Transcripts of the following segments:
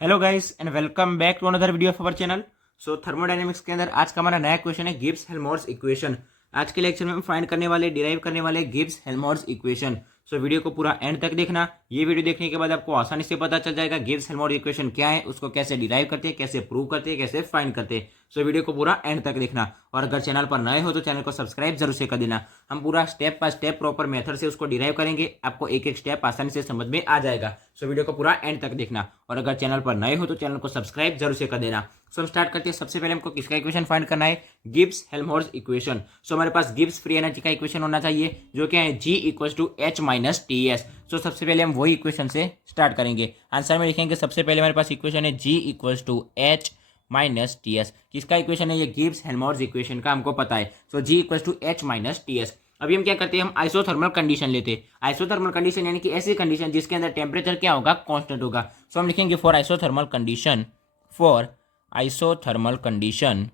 Hello guys and welcome back to another video of our channel. So thermodynamics के अंदर आज का हमारा नया क्वेश्चन है गिब्स हेल्महोल्ट्ज इक्वेशन। आज के लेक्चर में हम फाइंड करने वाले डिराइव करने वाले Gibbs Helmholtz equation. So video को पूरा एंड तक देखना। ये वीडियो देखने के बाद आपको आसानी से पता चल जाएगा गिब्स हेल्महोल्ट्ज इक्वेशन क्या है, उसको कैसे डिराइव करते हैं, कैसे प्रूव करते हैं, कैसे फाइंड करते हैं। सो वीडियो को पूरा एंड तक देखना और अगर चैनल पर नए हो तो चैनल को सब्सक्राइब जरूर से कर देना। हम पूरा step by step proper method से उसको डिराइव करेंगे, आपको एक एक स्टेप आसानी से समझ में आ जाएगा। सो वीडियो को पूरा एंड तक देखना और अगर चैनल पर नए हो तो चैनल को सब्सक्राइब जरूर से कर देना। सो हम स्टार्ट करते हैं। सबसे पहले हमको किसका इक्वेशन फाइंड करना है? Gibbs Helmholtz equation. सो हमारे पास गिब्स फ्री एनर्जी का इक्वेशन होना चाहिए जो क्या है G equal to H minus T S. So सबसे पहले हम वही इक्वेशन से स्टार्ट करेंगे। आंसर में लिखेंगे सबसे पहले हमारे पास इक्वेशन है G equal to H minus T S. किसका इक्वेशन है? ये गिब्स हेल्महोल्ट्ज इक्वेशन का हमको पता है। So G equal to H minus T S. अभी हम क्या करते हैं? हम आइसोथर्मल कंडीशन लेते हैं। आइसोथर्मल कंडीशन यानी कि ऐसी कंडीशन जिसके अंदर टेम्परेचर क्या होगा? कांस्टेंट होगा। सो हम लिखेंगे for isothermal condition, for isothermal condition,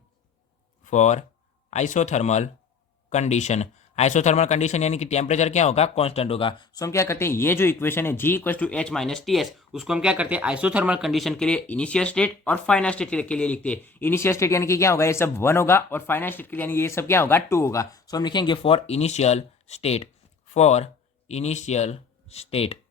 for isothermal condition. Isothermal condition यानी कि टेम्परेचर क्या होगा? कांस्टेंट होगा। सो हम क्या करते हैं? ये जो इक्वेशन है G equal to H minus T S, उसको हम क्या करते हैं? आइसोथर्मल कंडीशन के लिए इनिशियल स्टेट और फाइनल स्टेट के लिए लिखते हैं। इनिशियल स्टेट यानी कि क्या होगा? ये सब 1 होगा और फाइनल स्टेट के लिए यानी ये सब क्या होगा? 2 होगा। सो हम लिखेंगे for initial state, for initial state.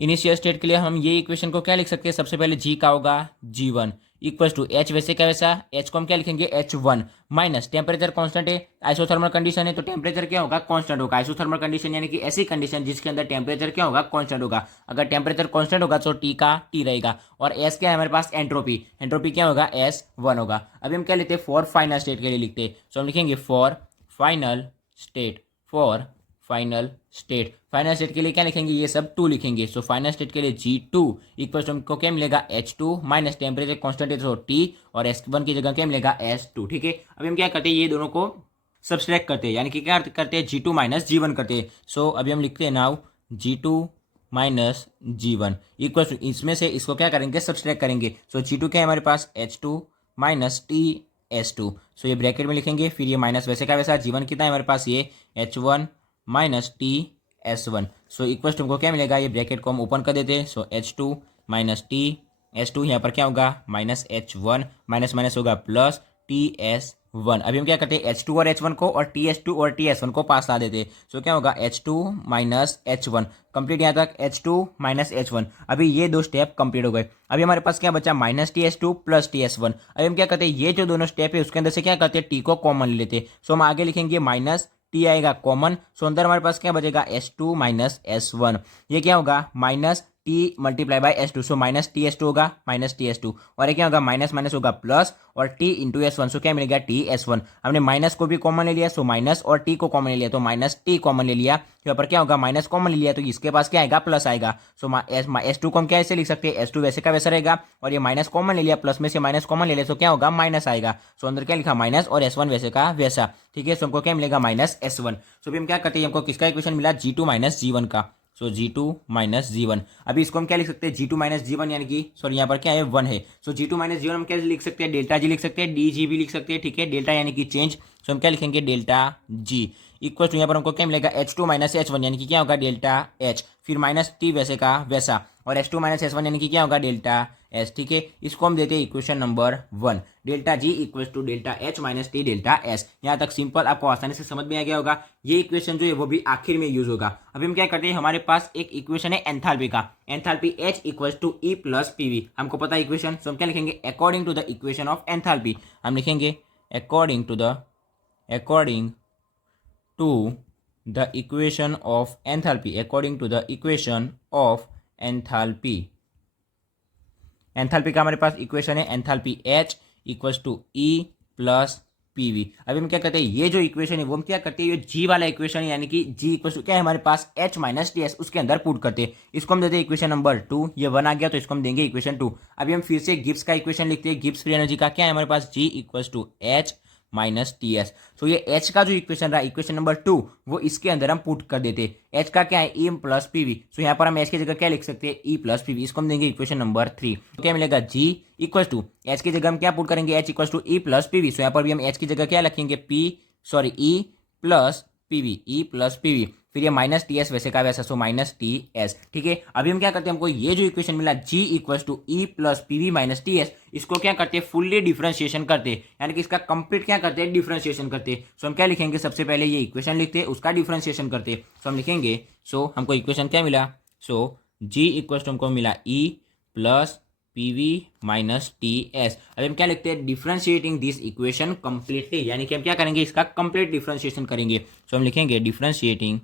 Initial state के लिए हम ये इक्वेशन को क्या लिख सकते हैं? सबसे पहले G का होगा G1 इक्वल टू एच, वैसे क्या वैसा, एच को हम क्या लिखेंगे? H1 माइनस टेम्परेचर कांस्टेंट है, आइसोथर्मल कंडीशन है तो टेम्परेचर क्या होगा? कांस्टेंट होगा। आइसोथर्मल कंडीशन यानी कि ऐसी कंडीशन जिसके अंदर टेम्परेचर क्या होगा? कांस्टेंट होगा। अगर टेम्परेचर कांस्टेंट होगा तो T का T रहेगा और S क्या है हमारे पास? एंट्रोपी। एंट्रोपी क्या होगा? S1 होगा। अभी हम क्या लेते हैं? फॉर फाइनल स्टेट के लिए लिखते हैं। सो हम लिखेंगे for final state, for final state. Final state के लिए क्या लिखेंगे? ये सब 2 लिखेंगे। सो फाइनल स्टेट के लिए G2 इक्वल टू हमको क्या मिलेगा? H2 माइनस टेम्परेचर कांस्टेंट है तो T और S1 की जगह क्या मिलेगा? S2। ठीक है, अभी हम क्या करते हैं? ये दोनों को सब्सट्रैक्ट करते हैं यानी कि क्या करते हैं? G2 माइनस G1 करते हैं। सो अभी हम लिखते हैं now G2 minus G1 equal to, इसमें से इसको क्या करेंगे? सब्सट्रैक्ट करेंगे। सो G2 क्या है हमारे पास? H2 minus T S2। सो ये ब्रैकेट में लिखेंगे, फिर ये माइनस वैसे का वैसा। G1 कितना है हमारे पास? ये H1 minus T S1। So equal to हमको क्या मिलेगा? ये ब्रैकेट को हम ओपन कर देते हैं। सो H2 माइनस टी S2, यहाँ पर क्या होगा? माइनस H1, माइनस माइनस होगा प्लस TS1। अभी हम क्या करते हैं? H2 और H1 को और TS2 और TS1 को पास ला देते हैं। सो क्या होगा? H2 माइनस H1 कंप्लीट, यहाँ तक H2 माइनस H1। अभी ये दो स्टेप कंप्लीट हो गए। अभी हमारे पास क्या बचा? Minus TS2 plus TS1। अभी हम क्या करते हैं? ये जो दोनों स्टेप है उसके अंदर से क्या करते हैं? T को कॉमन ले लेते हैं। सो हम आगे लिखेंगे माइनस T आएगा कॉमन। सो अंदर हमारे पास क्या बचेगा? S2 minus S1। ये क्या होगा? Minus T multiply by S2। So minus TS2 होगा, माइनस TS2 और ये क्या होगा? माइनस माइनस होगा प्लस और T इंटू S1। सो क्या मिलेगा? TS1। हमने माइनस को भी कॉमन ले लिया, सो माइनस और T को कॉमन ले लिया तो माइनस T कॉमन ले लिया। यहाँ पर क्या होगा? माइनस कॉमन ले लिया तो इसके पास क्या आएगा? प्लस आएगा। सो S2 को हम क्या ऐसे लिख सकते हैं? S2 वैसे का वैसा रहेगा और ये माइनस कॉमन ले लिया, प्लस में से माइनस कॉमन ले लिया तो क्या होगा? माइनस आएगा। सो अंदर क्या लिखा? माइनस और S1 वैसे का वैसा। ठीक है, सो हमको क्या मिलेगा? Minus S1। सो अभी हम क्या करते हैं? हमको किसका इक्वेशन मिला? G2 माइनस G1 का। सो G2 माइनस G1। अभी इसको हम क्या लिख सकते हैं? G2 माइनस G1 यानी कि सॉरी यहाँ पर क्या है? 1 है। सो G2 माइनस G1 हम क्या लिख सकते हैं? डेल्टा G लिख सकते हैं, DG भी लिख सकते हैं। ठीक है, डेल्टा यानी कि चेंज। सो हम क्या लिखेंगे? डेल्टा G इक्वल टू यहाँ पर हमको क्या मिलेगा? H2 माइनस H1 यानी कि क्या होगा? डेल्टा H, फिर माइनस T वैसे का वैसा और H2 माइनस S1 यानी कि क्या होगा? Delta S। ठीक है, इसको हम देते हैं equation number 1। Delta G equal to delta H minus T delta S। यहाँ तक सिंपल, आपको आसानी से समझ में आ गया होगा। ये इक्वेशन जो है वो भी आखिर में यूज होगा। अभी हम क्या करते हैं? हमारे पास एक इक्वेशन है एंथैल्पी का। Enthalpy H equal to E plus PV, हमको पता है इक्वेशन। सो हम क्या लिखेंगे? According to the equation of enthalpy. हम लिखेंगे according to the equation of enthalpy, according to the equation of enthalpy। Enthalpy का हमारे पास इक्वेशन है enthalpy H equals to E plus PV। अभी हम क्या करते हैं? ये जो इक्वेशन है वो हम क्या करते हैं? ये G वाला इक्वेशन है यानी कि G इक्वल्स टू क्या है हमारे पास? H माइनस TS, उसके अंदर पुट करते हैं। इसको हम देते हैं इक्वेशन नंबर 2। ये 1 आ गया तो इसको हम देंगे इक्वेशन 2। अभी हम फिर से गिब्स का इक्वेशन लिखते हैं। गिब्स फ्री एनर्जी का क्या है हमारे पास? G equals to H minus TS। So ये H का जो इक्वेशन रहा, इक्वेशन नंबर 2, वो इसके अंदर हम पुट कर देते हैं। H का क्या है? E plus PV। सो यहाँ पर हम H की जगह क्या लिख सकते हैं? E plus PV। इसको हम देंगे इक्वेशन नंबर 3। तो क्या मिलेगा? G इक्वल टू H की जगह हम क्या पुट करेंगे? H equal to E plus PV। So यहाँ पर भी हम H की जगह क्या रखेंगे? E plus PV, E plus PV। फिर ये माइनस टी एस वैसे का वैसा, सो माइनस टी एस। ठीक है, अभी हम क्या करते हैं, हमको ये जो इक्वेशन मिला G equal to E plus P V minus T S, इसको क्या करते हैं, फुल्ली डिफरेंशिएशन करते हैं, यानी कि इसका कंप्लीट क्या करते हैं, डिफरेंशिएशन करते हैं। सो हम क्या लिखेंगे, सबसे पहले ये इक्वेशन लिखते हैं, उसका डिफरेंशिएशन करते हैं। सो हम लिखेंगे, सो हमको इक्वेशन क्या मिला, सो जी इक्वल टू हमको मिला ई plus P V minus T S. अब हम क्या लिखते हैं, डिफरेंशिएटिंग दिस इक्वेशन कंप्लीटली, यानी कि हम क्या करेंगे, इसका कंप्लीट डिफरेंशिएशन करेंगे। सो हम लिखेंगे डिफरेंशिएटिंग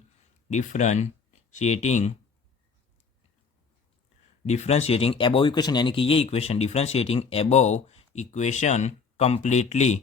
डिफरेंशिएटिंग अबव इक्वेशन, यानी कि ये equation, differentiating above equation completely.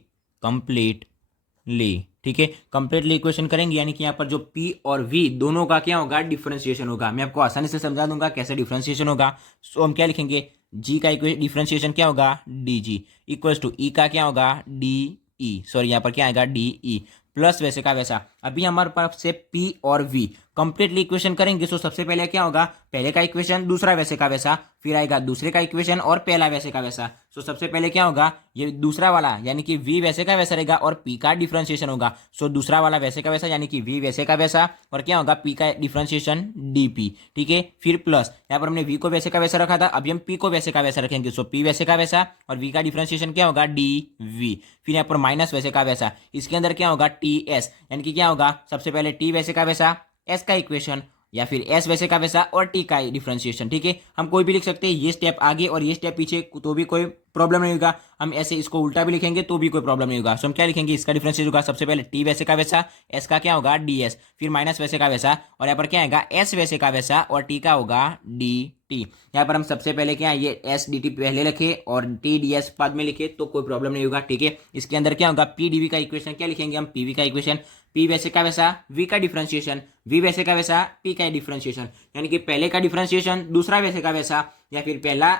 ठीक है, कंप्लीटली इक्वेशन करेंगे, यानी कि यहाँ पर जो P और V दोनों का क्या होगा, डिफरेंशिएशन होगा। मैं आपको आसानी से समझा दूंगा कैसे डिफरेंशिएशन होगा। सो हम क्या लिखेंगे, G का डिफरेंशिएशन क्या होगा, DG इक्वल्स टू E का क्या होगा, DE, सॉरी यहाँ पर क्या आएगा, DE प्लस वैसे का वैसा। अभी हमारे पास से P और V कंप्लीटली इक्वेशन करेंगे। सो सबसे पहले क्या होगा, पहले का इक्वेशन दूसरा वैसे का वैसा, फिर आएगा दूसरे का इक्वेशन और पहला वैसे का वैसा। सो सबसे पहले क्या होगा, ये दूसरा वाला यानी कि V वैसे का वैसा रहेगा और P का डिफरेंशिएशन होगा। सो दूसरा वाला वैसे का वैसा यानी कि V वैसे का वैसा, और क्या होगा, P का डिफरेंशिएशन DP। ठीक है, फिर प्लस यहाँ पर हमने V को वैसे का वैसा रखा था, अभी हम P को वैसे का वैसा रखेंगे। सो P वैसे का वैसा और V का डिफरेंशिएशन क्या होगा, DV। फिर यहाँ पर माइनस वैसे का वैसा, इसके अंदर क्या होगा, TS, यानी कि क्या होगा, सबसे पहले T वैसे का वैसा, S का इक्वेशन, या फिर S वैसे का वैसा और T का डिफरेंशिएशन। ठीक है, हम कोई भी लिख सकते हैं, ये स्टेप आगे और ये स्टेप पीछे, तो भी कोई प्रॉब्लम नहीं होगा। हम ऐसे इसको उल्टा भी लिखेंगे तो भी कोई प्रॉब्लम नहीं होगा। सो हम क्या लिखेंगे, इसका डिफरेंशिएशन होगा सबसे पहले T वैसे का वैसा, S का क्या होगा, DS, फिर माइनस वैसे का वैसा, और यहाँ पर क्या आएगा, S वैसे का वैसा और T का होगा DT। यहाँ पर हम सबसे पहले क्या, ये SDT पहले लिखे और TDS बाद में लिखे तो कोई प्रॉब्लम नहीं होगा। ठीक है, इसके अंदर क्या होगा, PDV का इक्वेशन क्या लिखेंगे हम, PV का इक्वेशन, P वैसे का वैसा, V का डिफरेंशिएशन, V वैसे का वैसा, T का डिफरेंशिएशन, यानी कि पहले का डिफरेंशिएशन दूसरा वैसे का वैसा, या फिर पहला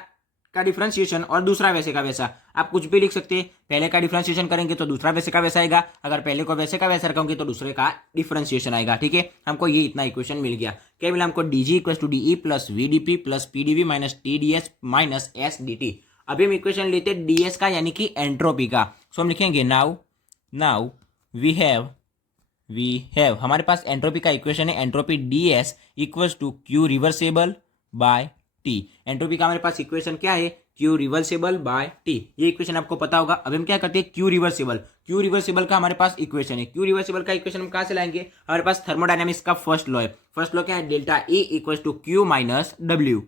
का डिफरेंशिएशन और दूसरा वैसे का वैसा। आप कुछ भी लिख सकते हैं, पहले का डिफरेंशिएशन करेंगे तो दूसरा वैसे का वैसा आएगा, अगर पहले को वैसे का वैसा रखोगे तो दूसरे का डिफरेंशिएशन आएगा। ठीक है, हमको ये इतना इक्वेशन मिल गया। क्या मिला हमको, DG equal to DE plus VDP plus PDV minus TDS minus SDT। अभी हम इक्वेशन लेते हैं DS का, यानी कि एंट्रोपी का। सो हम लिखेंगे नाउ वी हैव हमारे पास एंट्रोपी का इक्वेशन है, entropy DS equals to Q reversible by T। Entropy का हमारे पास इक्वेशन क्या है, Q रिवर्सेबल बाय T। ये इक्वेशन आपको पता होगा। अब हम क्या करते हैं, Q रिवर्सेबल का हमारे पास इक्वेशन है। Q रिवर्सेबल का इक्वेशन हम कहाँ से लाएंगे, हमारे पास थर्मोडायनेमिक्स का फर्स्ट लॉ है। फर्स्ट लॉ क्या है, delta E equal to Q minus W।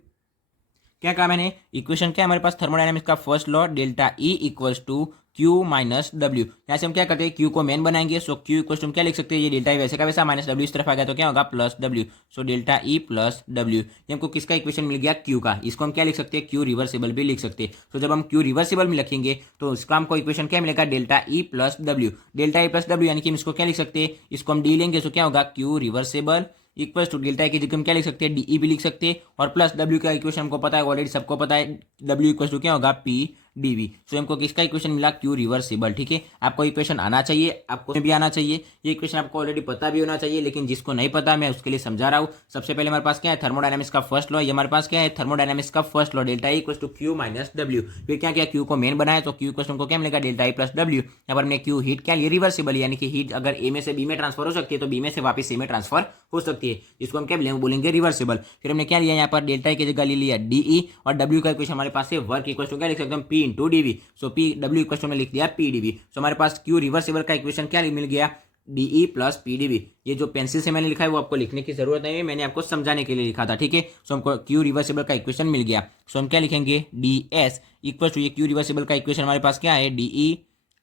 क्या कहा मैंने, इक्वेशन क्या है हमारे पास, थर्मोडायनेमिक्स का first law, delta E equals to Q minus W। यहाँ से हम क्या करते हैं, Q को मेन बनाएंगे। सो Q इक्वल टू हम क्या लिख सकते हैं, ये डेल्टा E वैसे का वैसा माइनस W इस तरफ आ गया तो क्या होगा, plus W। So delta E plus W, ये हमको किसका इक्वेशन मिल गया, Q का। इसको हम क्या लिख सकते हैं, Q रिवर्सिबल भी लिख सकते हैं। तो जब हम Q रिवर्सिबल में लिखेंगे तो इसका हमको इक्वेशन क्या मिलेगा, delta E plus W। Delta E plus W यानी कि हम इसको क्या लिख सकते हैं, इसको हम D लेंगे तो क्या होगा, Q reversible equals to delta की जगह हम क्या लिख सकते हैं, DE भी लिख सकते हैं, और प्लस W का इक्वेशन हमको पता है, ऑलरेडी सबको पता है, W इक्वल्स टू क्या होगा, PDV। सो हमको किसका इक्वेशन मिला, Q रिवर्सिबल। ठीक है, आपको इक्वेशन आना चाहिए, आपको भी आना चाहिए, ये इक्वेशन आपको ऑलरेडी पता भी होना चाहिए, लेकिन जिसको नहीं पता मैं उसके लिए समझा रहा हूँ। सबसे पहले हमारे पास क्या है, थर्मोडायनेमिक्स का फर्स्ट लॉ, ये हमारे पास क्या है, थर्मोडायनेमिक्स का first law, delta E equals to Q minus W। फिर क्या किया, Q को मेन बनाया तो Q इक्वल्स हमको क्या मिलेगा, डेल्टा E प्लस W। यहाँ पर हमने Q हीट क्या, ये रिवर्सिबल, यानी कि हीट अगर A में से B में ट्रांसफर हो सकती है तो B में से वापस A में ट्रांसफर हो सकती है, जिसको हम क्या बोलेंगे, रिवर्सिबल। फिर हमने क्या लिया, यहाँ पर डेल्टा की जगह ले लिया DE, और W का इक्वेशन हमारे पास है, वर्क इक्वल टू क्या लिख सकते हैं, P into DV। So P W equal to में लिख दिया PDV। सो हमारे पास Q रिवर्सिबल का इक्वेशन क्या मिल गया, DE प्लस PDV। ये जो पेंसिल से मैंने लिखा है वो आपको लिखने की जरूरत नहीं है, मैंने आपको समझाने के लिए लिखा था। ठीक है, सो हमको Q रिवर्सिबल का इक्वेशन मिल गया। सो हम क्या लिखेंगे, DS इक्वल टू, ये Q रिवर्सिबल का इक्वेशन हमारे पास क्या है, DE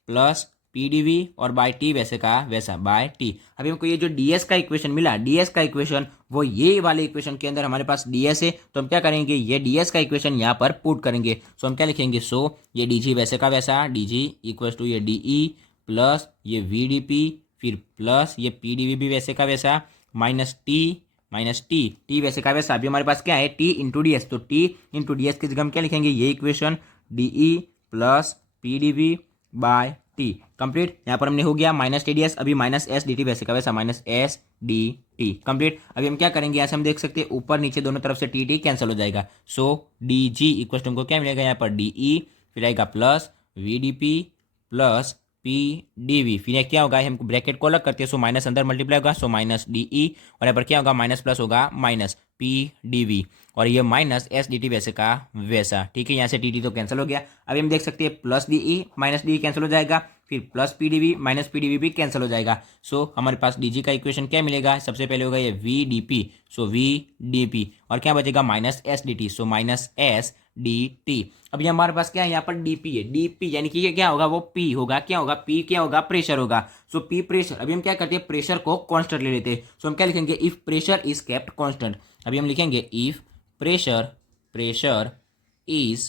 प्लस PDV और बाय T वैसे का वैसा बाय T। अभी हमको ये जो DS का इक्वेशन मिला, DS का इक्वेशन वो ये वाले इक्वेशन के अंदर हमारे पास DS है, तो हम क्या करेंगे, ये DS का इक्वेशन यहाँ पर पुट करेंगे। सो हम क्या लिखेंगे, सो ये DG वैसे का वैसा, DG इक्वल टू ये DE प्लस ये VDP, फिर प्लस ये PDV भी वैसे का वैसा, माइनस T वैसे का वैसा। अभी हमारे पास क्या है, T इंटू DS, तो T इंटू DS की जगह हम क्या लिखेंगे, ये equation DE plus PDV by T। Complete, यहाँ पर हमने हो गया माइनस TDS, अभी माइनस SDT वैसे का वैसा, माइनस SDT कंप्लीट। अभी हम क्या करेंगे, यहाँ से हम देख सकते हैं ऊपर नीचे दोनों तरफ से TT कैंसिल हो जाएगा। सो DG इक्वल टू हमको क्या मिलेगा, यहाँ पर DE, फिर आएगा प्लस VDP प्लस PdV, फिर ये क्या होगा, हमको ब्रैकेट को अलग करते हैं, सो माइनस अंदर मल्टीप्लाई होगा, सो माइनस DE, और यहाँ पर क्या होगा, माइनस प्लस होगा माइनस PdV, और ये माइनस SDT वैसे का वैसा। ठीक है, यहाँ से TT तो कैंसिल हो गया। अभी हम देख सकते हैं plus DE minus DE cancel हो जाएगा, फिर प्लस PdV माइनस PdV भी कैंसिल हो जाएगा। सो हमारे पास DG का इक्वेशन क्या मिलेगा, सबसे पहले होगा ये VdP, सो VdP, और क्या बचेगा minus SDT, so minus SDT। अभी हमारे पास क्या है, यहाँ पर DP है, DP यानी कि ये क्या होगा, वो P होगा, क्या होगा, P क्या होगा, प्रेशर होगा। सो P प्रेशर। अभी हम क्या करते हैं, प्रेशर को कांस्टेंट ले लेते हैं। सो हम क्या लिखेंगे, if pressure is kept constant. अभी हम लिखेंगे if pressure is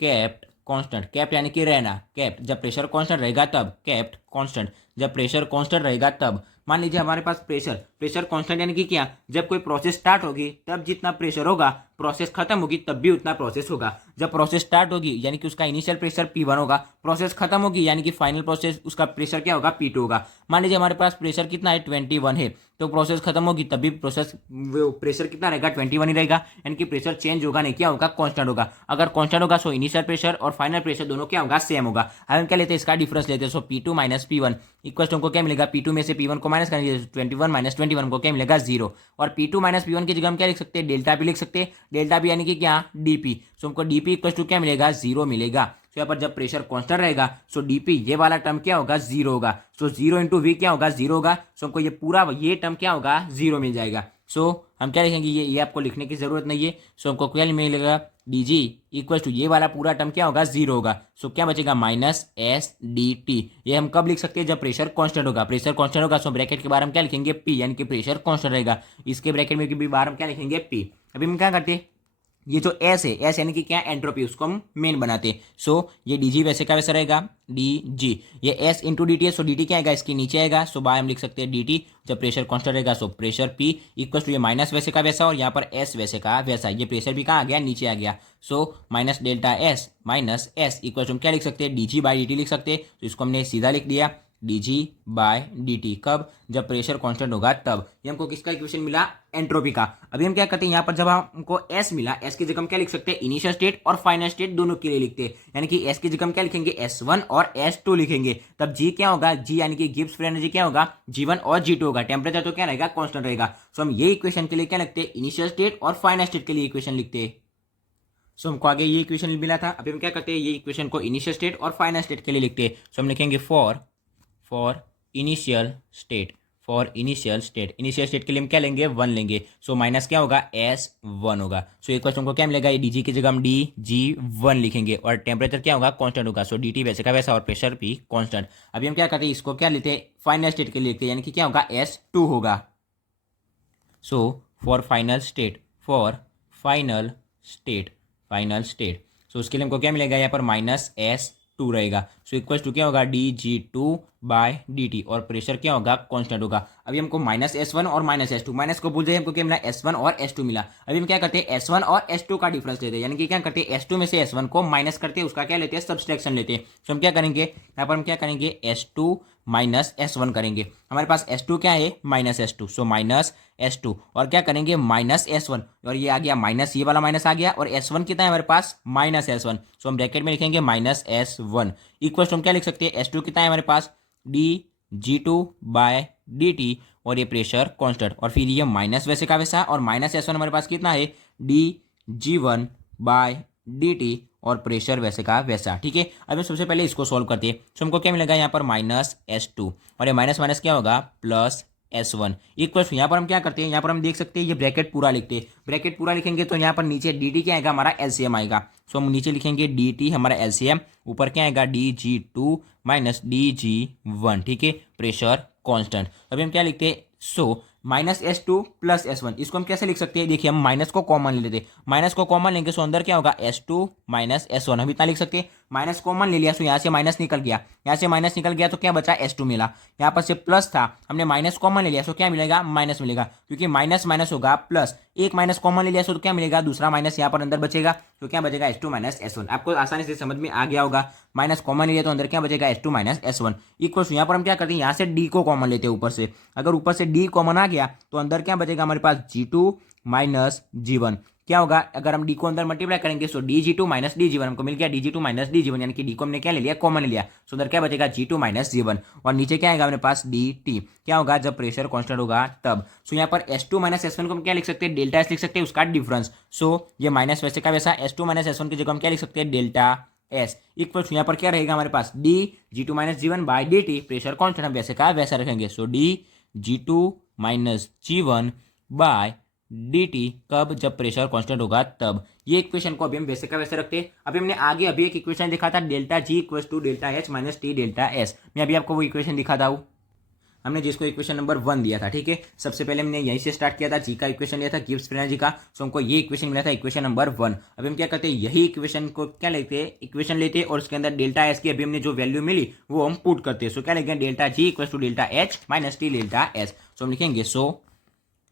kept constant. Kept यानी कि रहना, केप्ट जब प्रेशर कांस्टेंट रहेगा तब, केप्ट कांस्टेंट जब प्रेशर कांस्टेंट रहेगा तब। मान लीजिए हमारे पास प्रेशर कांस्टेंट यानी कि क्या, जब कोई प्रोसेस स्टार्ट होगी तब जितना प्रेशर होगा, प्रोसेस खत्म होगी तब भी उतना प्रोसेस होगा। जब प्रोसेस स्टार्ट होगी यानी कि उसका इनिशियल प्रेशर P1 होगा, प्रोसेस खत्म होगी यानी कि फाइनल प्रोसेस उसका प्रेशर क्या होगा, P2 होगा। मान लीजिए हमारे पास प्रेशर कितना है, 21 है, तो प्रोसेस खत्म होगी तब भी प्रेशर कितना रहेगा, 21 ही रहेगा, यानी कि प्रेशर चेंज होगा नहीं, क्या होगा, कांस्टेंट होगा। अगर कांस्टेंट होगा सो इनिशियल प्रेशर और फाइनल प्रेशर दोनों क्या होगा, सेम होगा। अब हम क्या लेते हैं, इसका डिफरेंस लेते हैं। सो P2 minus P1 equal to हमको क्या मिलेगा, P2 में से P1 को माइनस करेंगे, 21 माइनस 21 को क्या मिलेगा, 0। और P2 माइनस P1 की जगह हम क्या लिख सकते हैं, डेल्टा P लिख सकते हैं। डेल्टा P यानी कि क्या, DP। सो हमको DP इक्वल टू क्या मिलेगा, 0 मिलेगा। तो यहाँ पर जब प्रेशर कांस्टेंट रहेगा सो DP ये वाला टर्म क्या होगा, 0 होगा। सो 0 इंटू V क्या होगा, 0 होगा। सो हमको ये पूरा ये टर्म क्या होगा, 0 मिल जाएगा। सो हम क्या लिखेंगे, ये आपको लिखने की जरूरत नहीं है। सो हमको क्या मिलेगा, DG इक्वल टू ये वाला पूरा टर्म क्या होगा, 0 होगा। सो क्या बचेगा, माइनस SDT। ये हम कब लिख सकते हैं, जब प्रेशर कांस्टेंट होगा। प्रेशर कांस्टेंट होगा सो ब्रैकेट के बाहर हम क्या लिखेंगे, P, यानी कि प्रेशर कांस्टेंट रहेगा। इसके ब्रैकेट में भी बाहर हम क्या लिखेंगे, P। अभी हम क्या करते हैं, ये जो S है, S यानी कि क्या, एंट्रोपी, उसको हम मेन बनाते हैं। सो ये DG वैसे का वैसा रहेगा, DG। ये S इंटू DT है, सो DT क्या आएगा, इसके नीचे आएगा। सो बाय हम लिख सकते हैं DT। जब प्रेशर कांस्टेंट रहेगा so pressure P equal to ये माइनस वैसे का वैसा, और यहाँ पर S वैसे का वैसा। ये प्रेशर भी कहाँ आ गया, नीचे आ गया। So minus delta S minus S equal to हम क्या लिख सकते हैं, DG बाई DT लिख सकते हैं। तो इसको हमने सीधा लिख दिया, DG बाय DT। कब, जब प्रेशर कांस्टेंट होगा तब। ये हमको किसका इक्वेशन मिला, एंट्रोपी का। अभी हम क्या करते हैं, यहाँ पर जब हमको S मिला, S की जगह हम क्या लिख सकते हैं, इनिशियल स्टेट और फाइनल स्टेट दोनों के लिए लिखते हैं। यानी कि S की जगह हम क्या लिखेंगे, S1 और S2 लिखेंगे। तब G क्या होगा, G यानी कि गिब्स फ्री एनर्जी क्या होगा, G1 और G2 होगा। टेम्परेचर तो क्या रहेगा, कांस्टेंट रहेगा। सो हम ये इक्वेशन के लिए क्या लिखते हैं, इनिशियल स्टेट और फाइनल स्टेट के लिए इक्वेशन लिखते हैं। सो हमको आगे ये इक्वेशन मिला था। अभी हम क्या करते हैं, ये इक्वेशन को इनिशियल स्टेट और फाइनल स्टेट के लिए लिखते हैं। सो हम लिखेंगे for initial state, initial state के लिए हम क्या लेंगे, 1 लेंगे। सो माइनस क्या होगा, S1 होगा। सो एक क्वेश्चन को क्या मिलेगा, DG की जगह हम DG1 लिखेंगे, और टेम्परेचर क्या होगा, कांस्टेंट होगा। सो DT वैसे का वैसा, और प्रेशर P कांस्टेंट। अभी हम क्या करते हैं, इसको क्या लेते हैं, फाइनल स्टेट के लिए लिखते हैं, यानी कि क्या होगा, S2 होगा। So for final state so उसके लिए हमको क्या मिलेगा, यहाँ पर माइनस S2 रहेगा। सो इक्वल टू क्या होगा, DG2 बाय DT, और प्रेशर क्या होगा, कांस्टेंट होगा। अभी हमको माइनस S1 और माइनस S2, माइनस को भूल जाइए, हमको क्या मिला, S1 और S2 मिला। अभी हम क्या करते हैं, S1 और S2 का डिफरेंस लेते हैं, यानी कि क्या करते हैं, S2 में से S1 को माइनस करते हैं, उसका क्या लेते हैं, सब्सट्रैक्शन लेते हैं। सो हम क्या करेंगे, यहाँ पर हम क्या करेंगे, S2 माइनस S1 करेंगे। हमारे पास S2 क्या है, minus S2। So minus S2 और क्या करेंगे, माइनस S1, और ये आ गया माइनस, ये वाला माइनस आ गया, और S1 कितना है हमारे पास, माइनस S1। सो हम ब्रैकेट में लिखेंगे माइनस S1 इक्वल टू हम क्या लिख सकते हैं, S2 कितना है हमारे पास, DG2 बाय DT, और ये प्रेशर कांस्टेंट, और फिर ये माइनस वैसे का वैसा, और माइनस S1 हमारे पास कितना है, DG1 बाय DT, और प्रेशर वैसे का वैसा। ठीक है, अब हम सबसे पहले इसको सॉल्व करते हैं। तो हमको क्या मिलेगा, यहाँ पर माइनस S2, और ये माइनस माइनस क्या होगा, प्लस S1 इक्वल टू, यहाँ पर हम क्या करते हैं, यहाँ पर हम देख सकते हैं, ये ब्रैकेट पूरा लिखते हैं। ब्रैकेट पूरा लिखेंगे तो यहाँ पर नीचे DT क्या आएगा, हमारा LCM आएगा। सो हम नीचे लिखेंगे DT हमारा LCM, ऊपर क्या आएगा, DG2 माइनस DG1। ठीक है, प्रेशर कांस्टेंट। अभी हम क्या लिखते हैं, so minus S2 plus S1, इसको हम कैसे लिख सकते हैं, देखिए हम माइनस को कॉमन ले लेते हैं। माइनस को कॉमन लेंगे सो अंदर क्या होगा, S2 माइनस S1, हम इतना लिख सकते हैं। माइनस कॉमन ले लिया सो यहाँ से माइनस निकल गया, यहाँ से माइनस निकल गया तो क्या बचा, S2 मिला। यहाँ पर से प्लस था, हमने माइनस कॉमन ले लिया सो क्या मिलेगा, माइनस मिलेगा, क्योंकि माइनस माइनस होगा प्लस। एक माइनस कॉमन ले लिया सो तो क्या मिलेगा, दूसरा माइनस यहाँ पर अंदर बचेगा, तो क्या बचेगा, S2 माइनस S1। आपको आसानी से समझ में आ गया होगा। माइनस कॉमन ले लिया तो अंदर क्या बचेगा, S2 minus S1 equal to, यहाँ पर हम क्या करते हैं, यहाँ से D को कॉमन लेते हैं ऊपर से। अगर ऊपर से D कॉमन आ गया तो अंदर क्या बचेगा हमारे पास, G2 माइनस G1। क्या होगा, अगर हम डी को अंदर मल्टीप्लाई करेंगे सो dg2 माइनस dg1 हमको मिल गया, dg2 माइनस dg1 यानी कि डी को हमने क्या ले लिया, कॉमन ले लिया। सो उधर क्या बचेगा, g2 माइनस g1 और नीचे क्या आएगा अपने पास dt। क्या होगा, जब प्रेशर कांस्टेंट होगा तब। सो यहाँ पर s2 माइनस s1 को हम क्या लिख सकते हैं, डेल्टा s लिख सकते हैं, उसका डिफरेंस। सो ये माइनस वैसे का वैसा s2 माइनस s1 की जगह हम क्या लिख सकते हैं, डेल्टा एस इक्वल यहाँ पर क्या रहेगा हमारे पास, d g2 minus g1 by dt, pressure constant हम वैसे का वैसा रखेंगे। So d g2 minus g1 by dt, कब, जब प्रेशर कांस्टेंट होगा तब। ये इक्वेशन को अभी हम वैसे का वैसे रखते हैं। अभी हमने आगे अभी एक इक्वेशन दिखा था, delta G equal to delta H minus T delta S. मैं अभी आपको वो इक्वेशन दिखाता हूँ, हमने जिसको इक्वेशन नंबर 1 दिया था। ठीक है, सबसे पहले हमने यहीं से स्टार्ट किया था, जी का इक्वेशन लिया था, गिब्स फ्री एनर्जी का। सो हमको ये इक्वेशन मिला था, इक्वेशन नंबर 1। अभी हम क्या करते हैं, यही इक्वेशन को क्या लेते हैं, इक्वेशन लेते हैं और उसके अंदर डेल्टा एस की अभी हमने जो वैल्यू मिली वो हम पुट करते हैं। सो क्या लिखेंगे, delta G equal to delta H minus T delta S. So हम लिखेंगे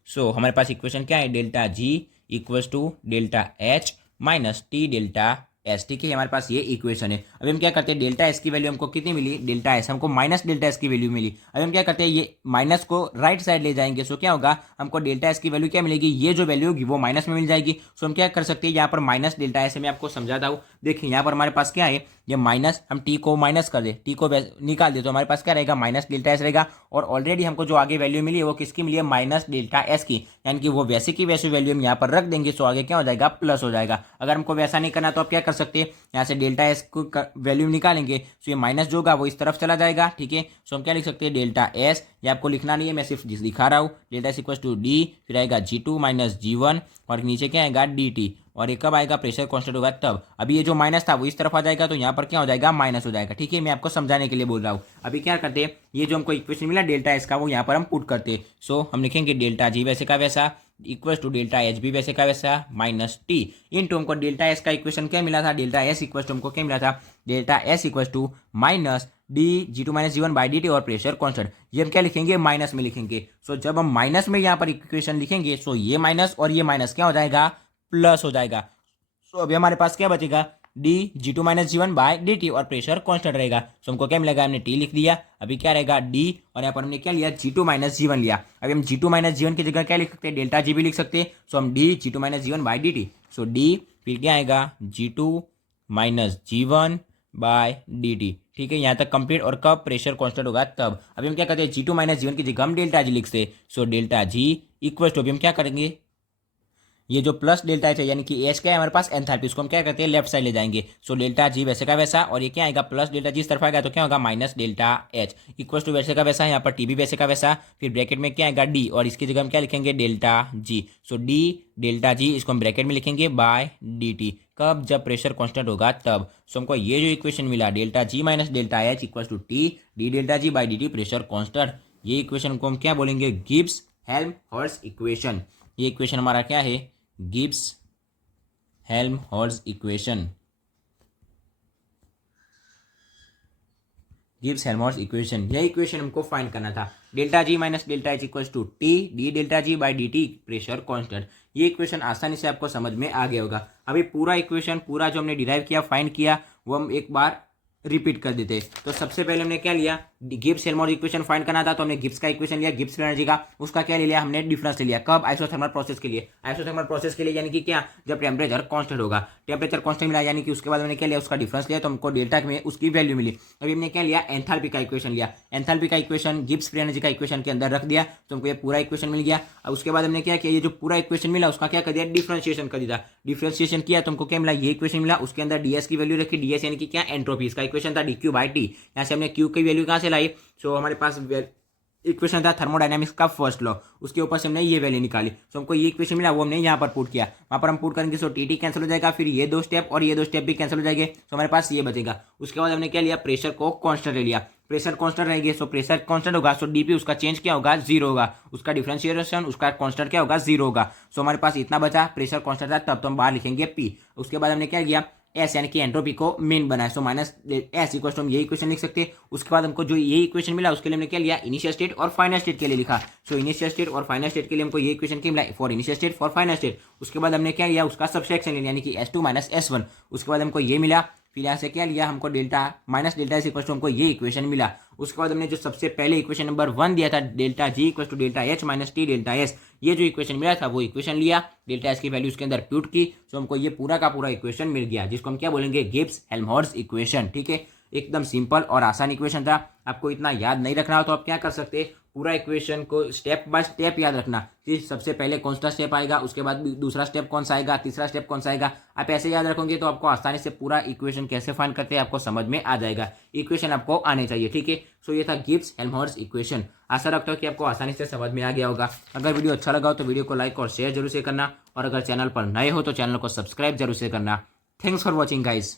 सो हमारे पास इक्वेशन क्या है, delta G equal to delta H minus T delta S. ठीक है, हमारे पास ये इक्वेशन है। अभी हम क्या करते हैं, डेल्टा एस की वैल्यू हमको कितनी मिली, डेल्टा एस हमको माइनस डेल्टा एस की वैल्यू मिली। अभी हम क्या करते हैं, ये माइनस को राइट साइड ले जाएंगे। सो क्या होगा, हमको डेल्टा एस की वैल्यू क्या मिलेगी, ये जो वैल्यू होगी वो माइनस में मिल जाएगी। सो हम क्या कर सकते हैं, यहाँ पर माइनस डेल्टा एस मैं आपको समझाता हूँ। देखिए यहाँ पर हमारे पास क्या है, ये माइनस, हम टी को माइनस कर दे, टी को निकाल दे तो हमारे पास क्या रहेगा, माइनस डेल्टा एस रहेगा। और ऑलरेडी हमको जो आगे वैल्यू मिली है वो किसकी मिली है, माइनस डेल्टा एस की, यानी कि वो वैसे की वैसे वैल्यू हम यहाँ पर रख देंगे। सो आगे क्या हो जाएगा, प्लस हो जाएगा। अगर हमको वैसा नहीं करना तो आप क्या कर सकते हैं, यहाँ से डेल्टा एस को वैल्यू निकालेंगे। सो ये माइनस जो होगा वो इस तरफ चला जाएगा। ठीक है, सो हम क्या लिख सकते हैं, डेल्टा एस, ये आपको लिखना नहीं है, मैं सिर्फ दिखा रहा हूँ। Delta S equal to D, फिर आएगा g2 माइनस g1 और नीचे क्या आएगा dt। और ये कब आएगा, प्रेशर कांस्टेंट होगा तब। अभी ये जो माइनस था वो इस तरफ आ जाएगा तो यहाँ पर क्या हो जाएगा, माइनस हो जाएगा। ठीक है, मैं आपको समझाने के लिए बोल रहा हूँ। अभी क्या करते हैं, ये जो हमको इक्वेशन मिला डेल्टा एस का वो यहाँ पर हम पुट करते हैं। सो हम लिखेंगे डेल्टा जी वैसे का वैसा इक्वल टू डेल्टा एच भी वैसे का वैसा माइनस टी इंटू हमको डेल्टा एस का इक्वेशन क्या मिला था, डेल्टा एस इक्वल टू हमको क्या मिला था, delta S equal to minus D g2 minus g1 by D T और प्रेशर कांस्टेंट। ये हम क्या लिखेंगे, माइनस में लिखेंगे। सो जब हम माइनस में यहाँ पर इक्वेशन लिखेंगे सो ये माइनस और ये माइनस क्या हो जाएगा, प्लस हो जाएगा। सो अभी हमारे पास क्या बचेगा, D g2 minus g1 by D T और प्रेशर कांस्टेंट रहेगा। सो हमको क्या मिलेगा, हमने टी लिख दिया। अभी क्या रहेगा, डी और यहाँ पर हमने क्या लिया, g2 माइनस g1 लिया। अभी हम g2 माइनस g1 की जगह क्या लिख सकते हैं, डेल्टा जी भी लिख सकते हैं। सो हम D g2 minus g1 by D T. So D फिर क्या आएगा, g2 minus g1 by D T. ठीक है, यहाँ तक कंप्लीट। और कब प्रेशर कांस्टेंट होगा तब। अभी हम क्या करते हैं, g2 माइनस g1 की जगह हम डेल्टा जी लिखते हैं। So delta G equal to, अभी हम क्या करेंगे, ये जो प्लस डेल्टा एच है यानी कि एच क्या है हमारे पास, एंथैल्पी, इसको हम क्या करते हैं, लेफ्ट साइड ले जाएंगे। सो डेल्टा जी वैसे का वैसा और ये क्या आएगा, प्लस डेल्टा जी इस तरफ आएगा तो क्या होगा, minus delta H equal to वैसे का वैसा, यहाँ पर टी भी वैसे का वैसा, फिर ब्रैकेट में क्या आएगा, डी और इसकी जगह हम क्या लिखेंगे, डेल्टा जी। सो डी डेल्टा जी इसको हम ब्रैकेट में लिखेंगे बाय डी टी, कब, जब प्रेशर कांस्टेंट होगा तब। सो हमको ये जो इक्वेशन मिला, delta G minus delta H equal to T D delta G by D T pressure constant, ये इक्वेशन को हम क्या बोलेंगे, गिब्स हेल्महोल्ट्ज इक्वेशन। ये इक्वेशन हमारा क्या है, Gibbs Helmholtz equation. Gibbs Helmholtz equation, यह इक्वेशन हमको फाइंड करना था। Delta G minus delta H equals to T D delta G by D T pressure constant. ये इक्वेशन आसानी से आपको समझ में आ गया होगा। अभी पूरा इक्वेशन पूरा जो हमने डिराइव किया, फाइंड किया, वो हम एक बार रिपीट कर देते। तो सबसे पहले हमने क्या लिया, गिब्स हेल्महोल्ट्ज इक्वेशन फाइंड करना था तो हमने गिब्स का इक्वेशन लिया, गिब्स फ्री एनर्जी का, उसका क्या ले लिया हमने, डिफरेंस ले लिया। कब, आइसोथर्मल प्रोसेस के लिए। आइसोथर्मल प्रोसेस के लिए यानी कि क्या, जब टेम्परेचर कांस्टेंट होगा, टेम्परेचर कांस्टेंट मिला यानी कि उसके बाद हमने क्या लिया, उसका डिफरेंस लिया तो हमको डेल्टा में उसकी वैल्यू मिली। अभी हमने क्या लिया, एंथैल्पी का इक्वेशन लिया। एंथैल्पी का इक्वेशन गिब्स फ्री एनर्जी का इक्वेशन के अंदर रख दिया तो हमको ये पूरा इक्वेशन मिल गया। और उसके बाद हमने क्या किया, ये जो पूरा इक्वेशन मिला उसका क्या कर दिया, डिफरेंशिएशन कर दिया। डिफरेंशिएशन किया तो हमको क्या मिला, ये इक्वेशन मिला, उसके अंदर डीएस की वैल्यू रखी, डीएस यानी कि क्या, एंट्रोपी। इसका इक्वेशन था डी क्यू बाई टी, यहाँ से हमने क्यू की वैल्यू कहाँ से लाई। सो हमारे पास इक्वेशन था थर्मोडायनामिक्स का फर्स्ट लॉ, उसके ऊपर से हमने ये वैल्यू निकाली। सो हमको ये इक्वेशन मिला, वो हमने यहाँ पर पुट किया। वहाँ पर हम पुट करेंगे सो टी टी कैंसिल हो जाएगा, फिर ये दो स्टेप और ये दो स्टेप भी कैंसिल हो जाएंगे। सो हमारे पास ये बचेगा। उसके बाद हमने क्या लिया, प्रेशर को कांस्टेंट ले लिया। प्रेशर कांस्टेंट रहेगी, सो प्रेशर कांस्टेंट होगा, सो डीपी उसका चेंज क्या होगा, जीरो होगा। उसका डिफरेंशिएशन, उसका कांस्टेंट क्या होगा, जीरो होगा। सो हमारे पास इतना बचा, प्रेशर कांस्टेंट था तब तो हम बाहर लिखेंगे पी। उसके बाद हमने क्या किया, एस यानी कि एंट्रोपी को मेन बनाया। So minus S equal to हम ये इक्वेशन लिख सकते हैं। उसके बाद हमको जो ये इक्वेशन मिला उसके लिए हमने क्या लिया, इनिशियल स्टेट और फाइनल स्टेट के लिए लिखा। सो इनिशियल स्टेट और फाइनल स्टेट के लिए हमको ये इक्वेशन क्या मिला, for initial state for final state. उसके बाद हमने क्या लिया, उसका सबट्रैक्शन लिया यानी कि S2 माइनस S1। उसके बाद हमको ये मिला, फिर यहाँ से क्या लिया, हमको delta minus delta S equal to हमको ये इक्वेशन मिला। उसके बाद हमने जो सबसे पहले इक्वेशन नंबर 1 दिया था, delta G equal to delta H minus T delta S, ये जो इक्वेशन मिला था वो इक्वेशन लिया, डेल्टा एस की वैल्यू उसके अंदर प्यूट की, तो हमको ये पूरा का पूरा इक्वेशन मिल गया, जिसको हम क्या बोलेंगे, गिब्स हेल्महोल्ट्ज इक्वेशन। ठीक है, एकदम सिंपल और आसान इक्वेशन था। आपको इतना याद नहीं रखना हो तो आप क्या कर सकते हैं, पूरा इक्वेशन को स्टेप बाय स्टेप याद रखना कि सबसे पहले कौन सा स्टेप आएगा, उसके बाद दूसरा स्टेप कौन सा आएगा, तीसरा स्टेप कौन सा आएगा। आप ऐसे याद रखोगे तो आपको आसानी से पूरा इक्वेशन कैसे फाइंड करते हैं आपको समझ में आ जाएगा। इक्वेशन आपको आने चाहिए। ठीक है, सो ये था गिब्स हेल्महोल्ट्ज इक्वेशन। आशा रखता हूँ कि आपको आसानी से समझ में आ गया होगा। अगर वीडियो अच्छा लगा हो तो वीडियो को लाइक और शेयर जरूर से करना, और अगर चैनल पर नए हो तो चैनल को सब्सक्राइब जरूर से करना। Thanks for watching guys.